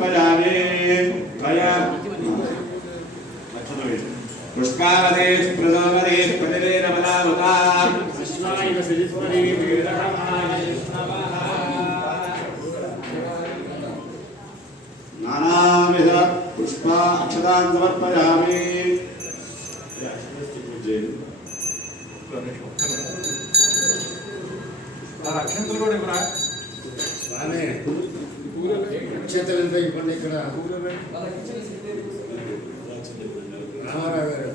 సమర్పయామి పుష్పావదే ప్రజోవదే ప్రజలే నమదావతా కృష్ణాయ శ్రీశ్వరీ వీరహమాయ నానావిధ పుష్ప అక్షతాన్ సమర్పయామి అక్షంతలు కూడా ఇవ్వరా స్వామి అక్షంతలు ఎంత ఇవ్వండి ఇక్కడ రామారావు గారు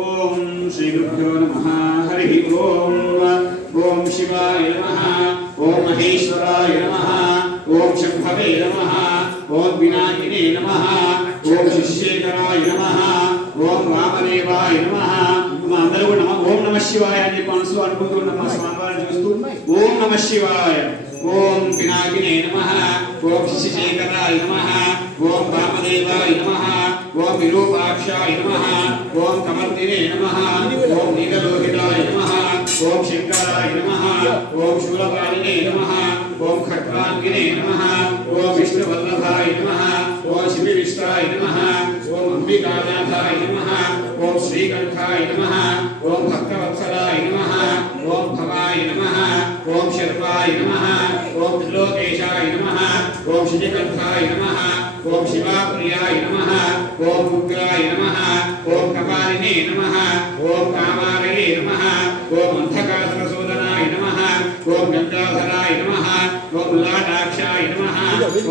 ఓం శ్రీ గురుభ్యో నమః హరి ఓం ఓం శివాయ నమః ఓం మహేశ్వరాయ నమః ఓం శంభవే నమః ఓం వినాయకినే నమః ఓం శిశేఖరాయ నమః ఓం రామదేవాయ నమః అందరూ కూడా ఓం నమః శివాయ అని చెప్పి మనసులో అనుకుంటున్నాం మా స్వామివారిని చూస్తూ ఓం నమః శివాయ ఓం వినాయకినే నమః ఓం శిశేఖరాయ నమః ఓం రామదేవాయ నమః ఓం విరూపాక్షాయ నమః ఓం కమర్దినే నమః ఓం నీలలోహితాయ నమః ఓం శంకరాయ నమః ఓం శూలపాణినే నమః ఓం ఖడ్గాంగినే నమః ఓం విష్ణువల్లభాయ నమః ఓం శివవిష్టాయ నమః ఓం అంబికానాథాయ నమః ఓం శ్రీకంఠాయ నమః ఓం భక్తవత్సలాయ నమః ఓం భవాయ నమః ఓం శర్వాయ నమః ఓం త్రిలోకేశాయ నమః ఓం శిఖకంఠాయ నమః ఓం శివాప్రియాయ నమః ఓం ఉగ్రాయ నమః ఓం కపాలినే నమః ఓం కామారయే నమః ఓం అంధకాసురసూదనాయ నమః ఓం గంగాధరాయ నమః ఓం లాటాక్షాయ నమః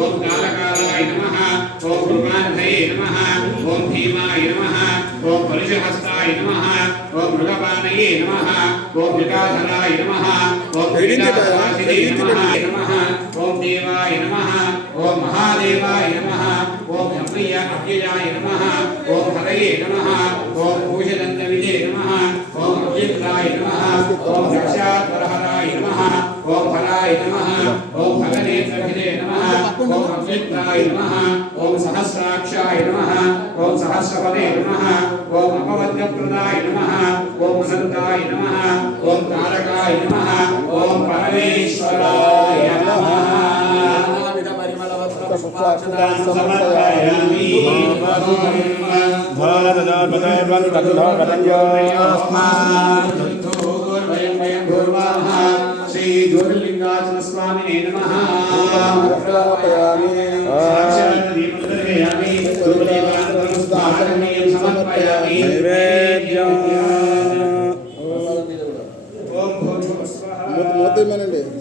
ఓం కాలకాలాయ నమః ఓం భృమాధయే నమః ఓం భీమాయ నమః ఓం పరుషహస్తాయ నమః ఓం మృగపానయే నమః ఓం వికాధరాయ నమః ఓం వికాధరాసినే నమః ఓం దేవాయ నమః ఓం మహాదేవాయ నమః ఓం అవ్యయాయ నమః ఓం హరయే నమః ఓం భూషదండవిదే నమః ఓం అవ్యక్తాయ నమః ఓం దక్షాత్వరహరాయ నమః ఓం ఫలాయ నమః ఓం ఫలనేత్రవిదే నమః ఓం అవ్యక్తాయ నమః ఓం సహస్రాక్షాయ నమః ఓం సహస్రపదే నమః ఓం అపవద్యప్రదాయ నమః ఓం అనంతాయ నమః ఓం తారకాయ నమః ఓం పరమేశ్వరాయ నమః సమర్పయామి శ్రీ జ్యోతిర్లింగార్జున స్వామినే నమః సమర్పయామి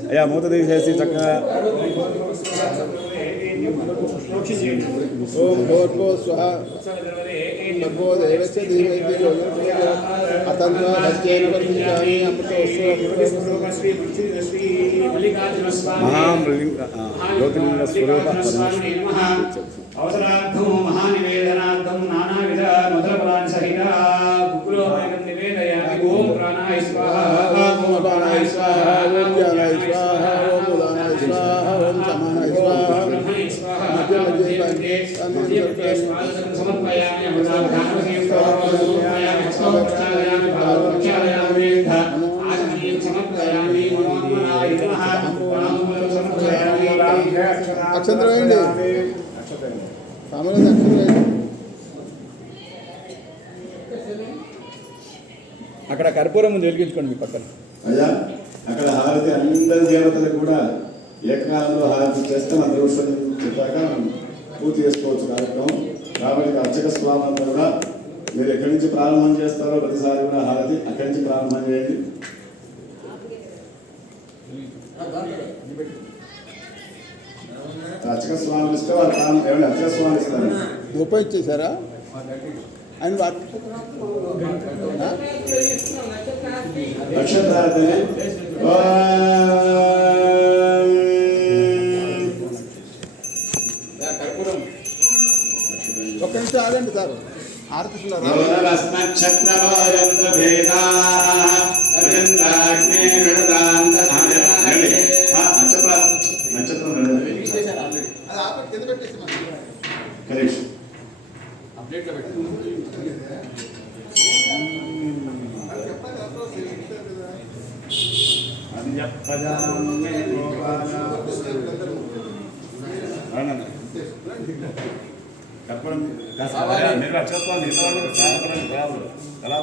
అయ్యా మూత తీసేసి చక్కగా ఓం భూర్భువ స్వః భర్గో దేవస్య ధీమహి అతంత్ర భక్తేన వర్తిష్యామి జ్యోతిర్లింగ స్వరూప అవసరార్థం మహానివేదనార్థం నానావిధ మధురఫలాన్ని సహిత కుకులోపేతం నివేదయామి ఓం ప్రాణాయ స్వాహా ఓం అపానాయ స్వాహా ఓం జ్ఞానాయ స్వాహా ఓం ఉదానాయ స్వాహా ఓం సమానాయ స్వాహా బ్రహ్మణే స్వాహా సమర్పయామి అమృతాధానమయం సమర్పయామి సమర్పయామి భావవక్షాయామి ఆచమనీయం సమర్పయామి మనోన్మనాయ నమః మనోన్మనం సమర్పయామి అక్షంతరం వేయండి సామాన్య అక్షరం వేయండి అక్కడ కర్పూరం ముందు వెలిగించుకోండి మీ పక్కన అయ్యా అక్కడ హారతి అందరి దేవతలకు కూడా ఏకకాలంలో హారతి చేస్తే మన దృశ్యం చెప్పాక మనం పూర్తి చేసుకోవచ్చు కార్యక్రమం. కాబట్టి అర్చక స్వామి కూడా మీరు ఎక్కడి నుంచి ప్రారంభం చేస్తారో ప్రతిసారి కూడా హారతి అక్కడి నుంచి ప్రారంభం చేయండి. అర్చక స్వామి ఇస్తే వాళ్ళు ఏమైనా అర్చక స్వామి ఇస్తారు. రూపాయి ఇచ్చేసారా ఆయన నక్షత్రార్థి ఒక్క నిమిషం ఆగండి సార్ ఆర్తిస్తున్నారు నక్షత్రం కింద పెట్టేసి కనీష్ అప్డేట్లో పెట్టండి అది ప్రజామే కర్పూరం మీరు చెప్పాలి ఎలా